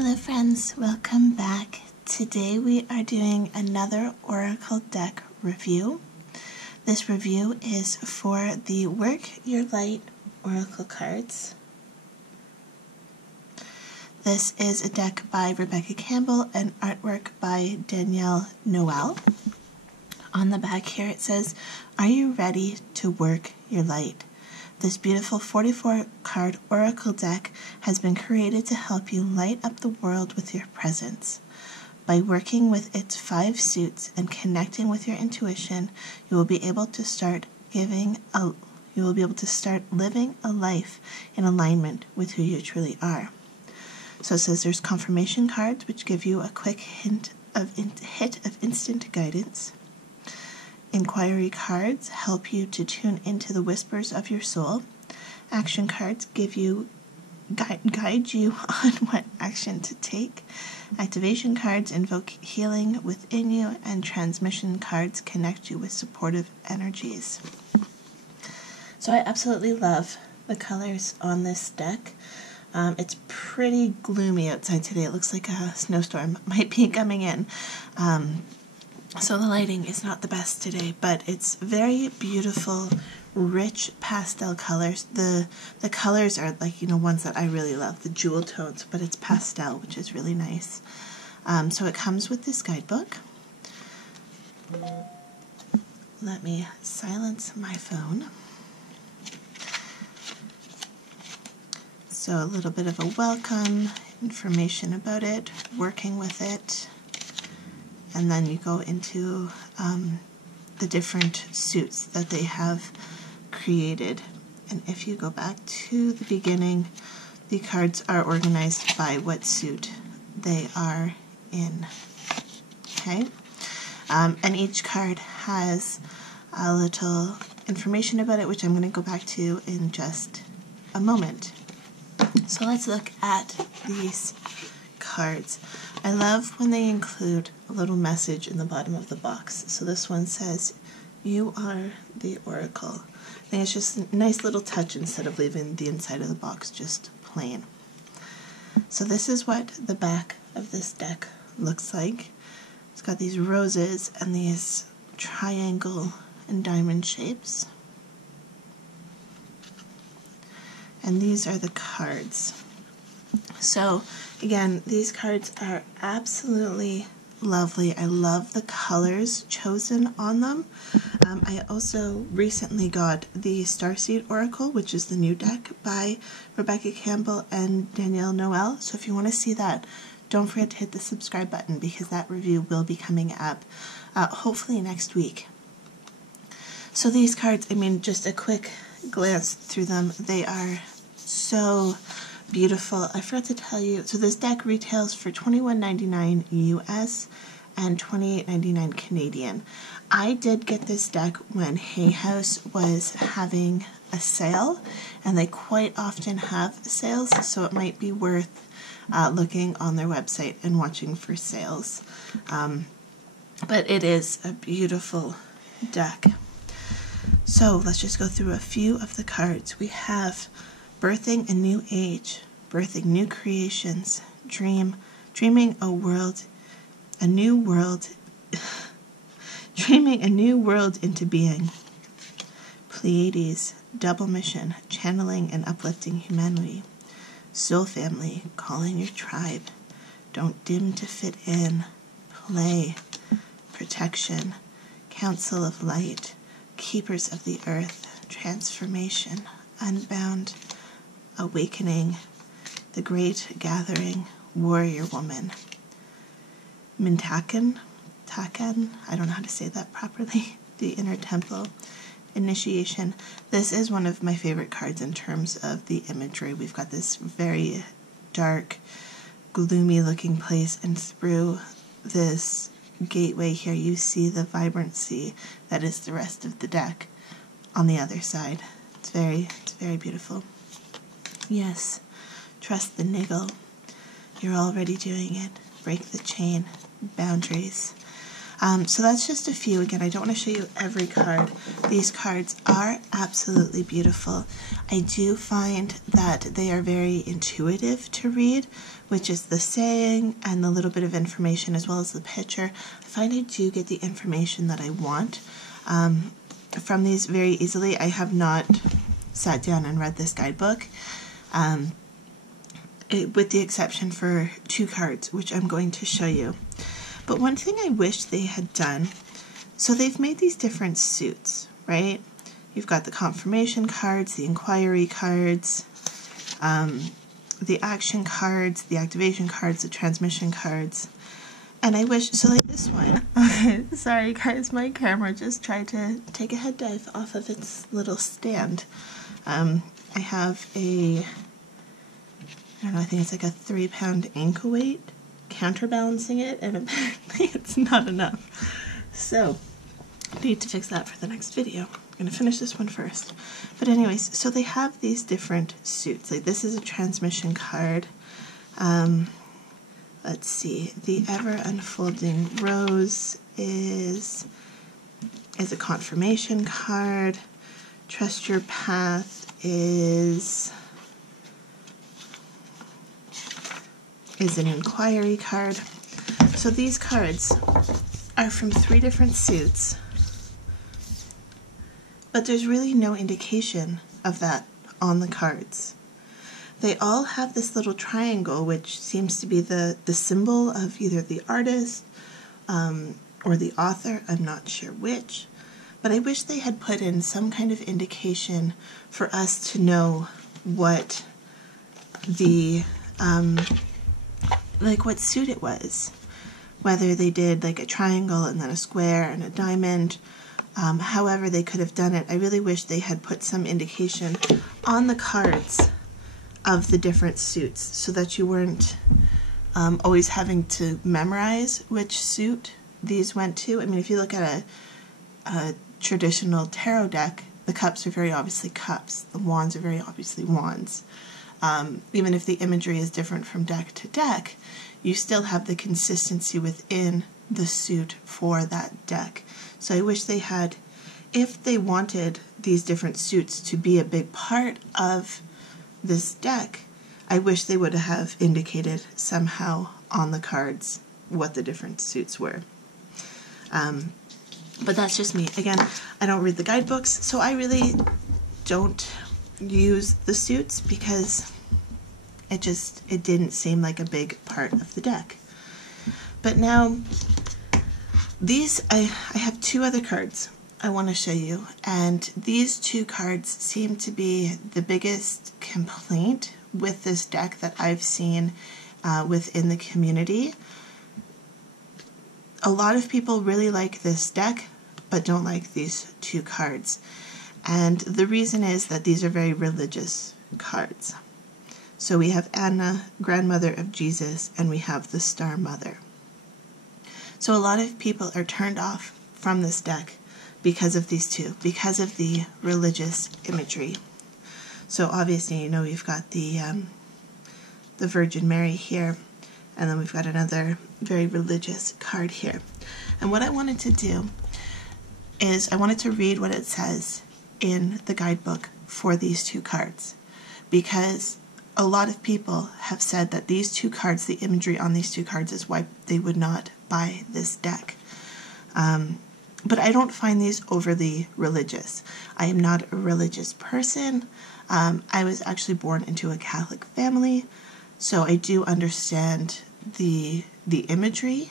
Hello friends, welcome back. Today we are doing another Oracle deck review. This review is for the Work Your Light Oracle cards. This is a deck by Rebecca Campbell and artwork by Danielle Noel. On the back here it says, "Are you ready to work your light?" This beautiful 44-card Oracle deck has been created to help you light up the world with your presence. By working with its 5 suits and connecting with your intuition, you will be able to start living a life in alignment with who you truly are. So it says there's confirmation cards, which give you a quick hit of instant guidance. Inquiry cards help you to tune into the whispers of your soul. Action cards guide you on what action to take. Activation cards invoke healing within you, and transmission cards connect you with supportive energies. So I absolutely love the colors on this deck. It's pretty gloomy outside today. It looks like a snowstorm might be coming in. So the lighting is not the best today, but it's very beautiful, rich pastel colors. The colors are like, ones that I really love, the jewel tones, but it's pastel, which is really nice. So it comes with this guidebook. Let me silence my phone. So a little bit of a welcome, information about it, working with it. And then you go into the different suits that they have created. And if you go back to the beginning, the cards are organized by what suit they are in. Okay? And each card has a little information about it, which I'm going to go back to in just a moment. So let's look at these cards. I love when they include a little message in the bottom of the box. So this one says, "You are the Oracle." I think it's just a nice little touch instead of leaving the inside of the box just plain. So this is what the back of this deck looks like. It's got these roses and these triangle and diamond shapes. And these are the cards. So again, these cards are absolutely lovely. I love the colors chosen on them. I also recently got the Starseed Oracle, which is the new deck by Rebecca Campbell and Danielle Noel. So if you want to see that, don't forget to hit the subscribe button, because that review will be coming up hopefully next week. So these cards, just a quick glance through them, they are so beautiful. I forgot to tell you, so this deck retails for $21.99 US and $28.99 Canadian. I did get this deck when Hay House was having a sale, and they quite often have sales, so it might be worth looking on their website and watching for sales. But it is a beautiful deck. So let's just go through a few of the cards. We have Birthing a New Age, Birthing New Creations, Dreaming a New World into Being. Pleiades, Double Mission, Channeling and Uplifting Humanity. Soul Family, Calling Your Tribe. Don't Dim to Fit In. Play, Protection, Council of Light, Keepers of the Earth, Transformation, Unbound, Awakening, The Great Gathering, Warrior Woman. Mintakan, I don't know how to say that properly, The Inner Temple, Initiation. This is one of my favorite cards in terms of the imagery. We've got this very dark, gloomy looking place, and through this gateway here you see the vibrancy that is the rest of the deck on the other side. It's very beautiful. Yes, trust the niggle. You're already doing it. Break the chain. Boundaries. So that's just a few. Again, I don't want to show you every card. These cards are absolutely beautiful. I do find that they are very intuitive to read, which is the saying and the little bit of information as well as the picture. I find I do get the information that I want from these very easily. I have not sat down and read this guidebook, with the exception for 2 cards, which I'm going to show you. But one thing I wish they had done, so they've made these different suits, right? You've got the confirmation cards, the inquiry cards, the action cards, the activation cards, the transmission cards. And I wish, so like this one, okay, sorry guys, my camera just tried to take a head dive off of its little stand. I have I don't know, I think it's like a 3-pound ankle weight counterbalancing it, and apparently it's not enough. So, I need to fix that for the next video. I'm going to finish this one first. But anyways, so they have these different suits. Like this is a transmission card. Let's see, the ever unfolding rose is a confirmation card. Trust your path is an inquiry card. So these cards are from 3 different suits, but there's really no indication of that on the cards. They all have this little triangle, which seems to be the symbol of either the artist or the author. I'm not sure which, but I wish they had put in some kind of indication for us to know what the like what suit it was, whether they did like a triangle and then a square and a diamond, however they could have done it. I really wish they had put some indication on the cards of the different suits so that you weren't always having to memorize which suit these went to. I mean, if you look at a traditional tarot deck, the cups are very obviously cups, the wands are very obviously wands. Even if the imagery is different from deck to deck, you still have the consistency within the suit for that deck. So I wish they had, if they wanted these different suits to be a big part of this deck, I wish they would have indicated somehow on the cards what the different suits were. But that's just me. Again, I don't read the guidebooks, so I really don't use the suits because it didn't seem like a big part of the deck. But now these, I have 2 other cards I want to show you, and these 2 cards seem to be the biggest complaint with this deck that I've seen within the community. A lot of people really like this deck but don't like these 2 cards. And the reason is that these are very religious cards. So we have Anna, grandmother of Jesus, and we have the Star Mother. So a lot of people are turned off from this deck because of these 2, because of the religious imagery. So obviously, you know, we've got the Virgin Mary here, and then we've got another very religious card here. And what I wanted to do is I wanted to read what it says in the guidebook for these 2 cards, because a lot of people have said that these 2 cards, the imagery on these 2 cards, is why they would not buy this deck. But I don't find these overly religious. I am not a religious person. I was actually born into a Catholic family, so I do understand the imagery,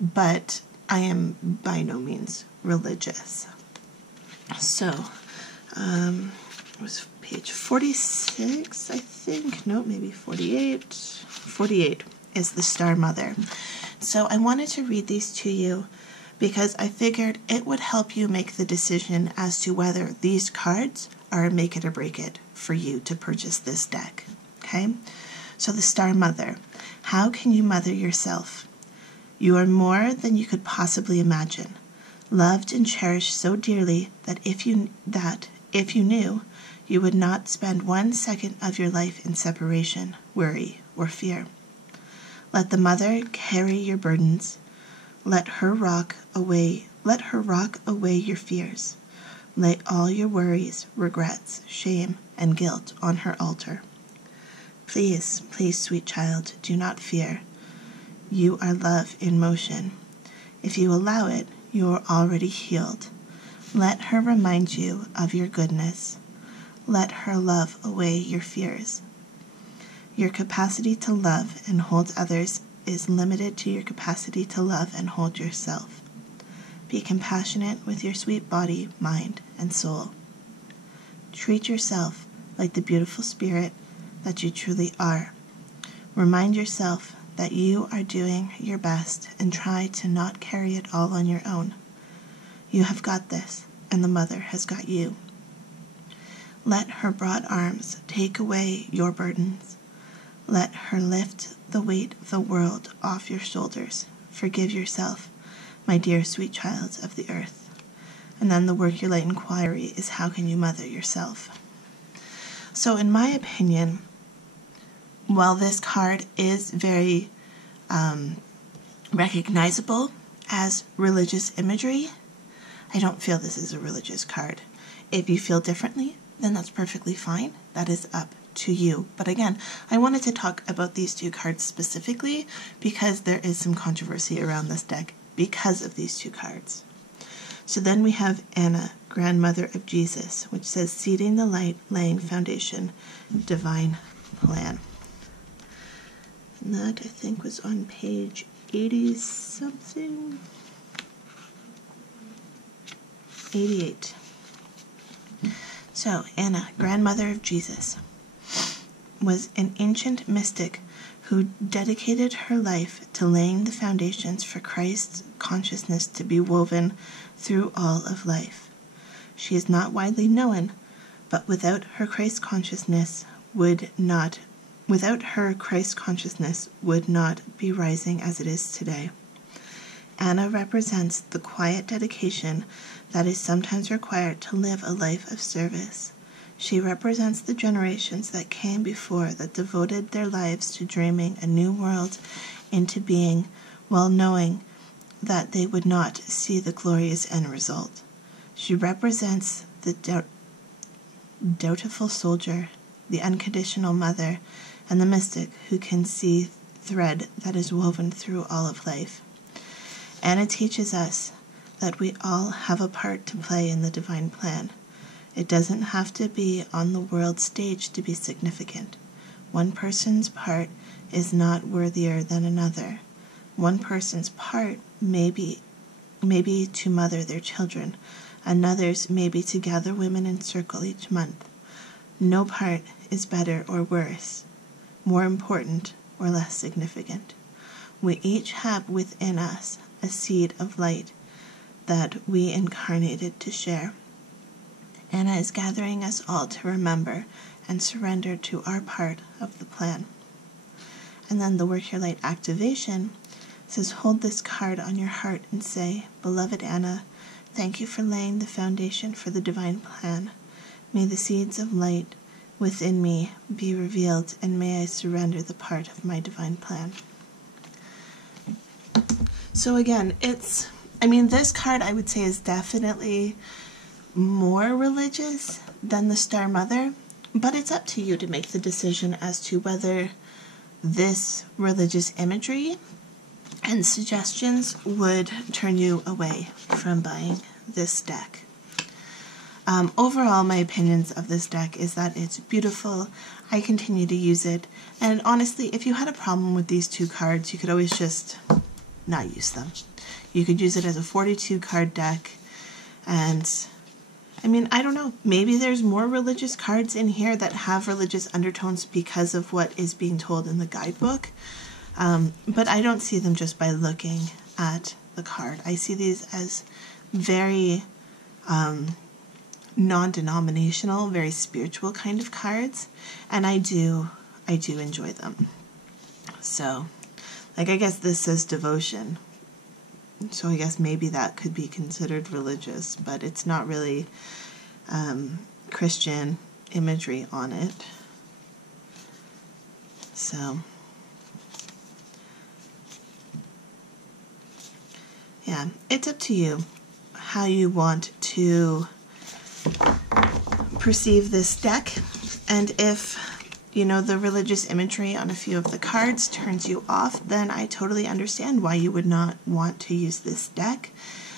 but I am by no means religious. So, it was page 46, I think. No, maybe 48. 48 is the Star Mother. So I wanted to read these to you because I figured it would help you make the decision as to whether these cards are a make it or break it for you to purchase this deck. Okay? So the Star Mother. How can you mother yourself? You are more than you could possibly imagine, loved and cherished so dearly that if you knew, you would not spend 1 second of your life in separation, worry, or fear. Let the mother carry your burdens. Let her rock away your fears. Lay all your worries, regrets, shame, and guilt on her altar. Please, please, sweet child, do not fear. You are love in motion. If you allow it, you are already healed. Let her remind you of your goodness. Let her love away your fears. Your capacity to love and hold others is limited to your capacity to love and hold yourself. Be compassionate with your sweet body, mind, and soul. Treat yourself like the beautiful spirit that you truly are. Remind yourself that you are doing your best and try to not carry it all on your own. You have got this, and the mother has got you. Let her broad arms take away your burdens. Let her lift the weight of the world off your shoulders. Forgive yourself, my dear sweet child of the earth. And then the Work Your Light inquiry is, how can you mother yourself? So in my opinion, while this card is very recognizable as religious imagery, I don't feel this is a religious card. If you feel differently, then that's perfectly fine. That is up to you. But again, I wanted to talk about these two cards specifically because there is some controversy around this deck because of these two cards. So then we have Anna, grandmother of Jesus, which says seeding the light, laying foundation, divine plan. And that I think was on page 80 something. 88. So Anna, grandmother of Jesus, was an ancient mystic who dedicated her life to laying the foundations for Christ's consciousness to be woven through all of life. She is not widely known, but without her Christ consciousness would not be rising as it is today. Anna represents the quiet dedication that is sometimes required to live a life of service. She represents the generations that came before that devoted their lives to dreaming a new world into being, while knowing that they would not see the glorious end result. She represents the dutiful soldier, the unconditional mother, and the mystic who can see thread that is woven through all of life. Anna teaches us that we all have a part to play in the divine plan. It doesn't have to be on the world stage to be significant. One person's part is not worthier than another. One person's part may be to mother their children. Another's may be to gather women in circle each month. No part is better or worse, more important or less significant. We each have within us a seed of light that we incarnated to share. Anna is gathering us all to remember and surrender to our part of the plan. And then the Work Your Light activation says, hold this card on your heart and say, Beloved Anna, thank you for laying the foundation for the divine plan. May the seeds of light within me be revealed, and may I surrender the part of my divine plan. So again, this card I would say is definitely more religious than the Star Mother, but it's up to you to make the decision as to whether this religious imagery and suggestions would turn you away from buying this deck. Overall, my opinions of this deck is that it's beautiful. I continue to use it, and honestly, if you had a problem with these two cards, you could always just not use them. You could use it as a 42 card deck, and I don't know, maybe there's more religious cards in here that have religious undertones because of what is being told in the guidebook, but I don't see them just by looking at the card. I see these as very non-denominational, very spiritual kind of cards, and I do enjoy them. So, I guess this says devotion, so I guess maybe that could be considered religious, but it's not really Christian imagery on it. So, Yeah, it's up to you how you want to perceive this deck, and if the religious imagery on a few of the cards turns you off, then I totally understand why you would not want to use this deck.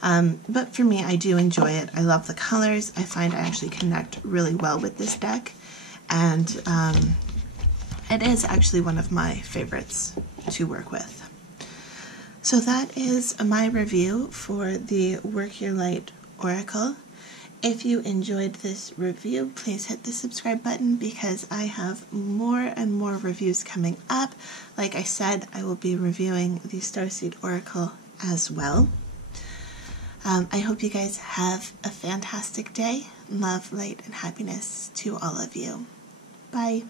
But for me, I do enjoy it. I love the colors. I find I actually connect really well with this deck, and it is actually one of my favorites to work with. So that is my review for the Work Your Light Oracle. If you enjoyed this review, please hit the subscribe button because I have more and more reviews coming up. Like I said, I will be reviewing the Starseed Oracle as well. I hope you guys have a fantastic day. Love, light, and happiness to all of you. Bye.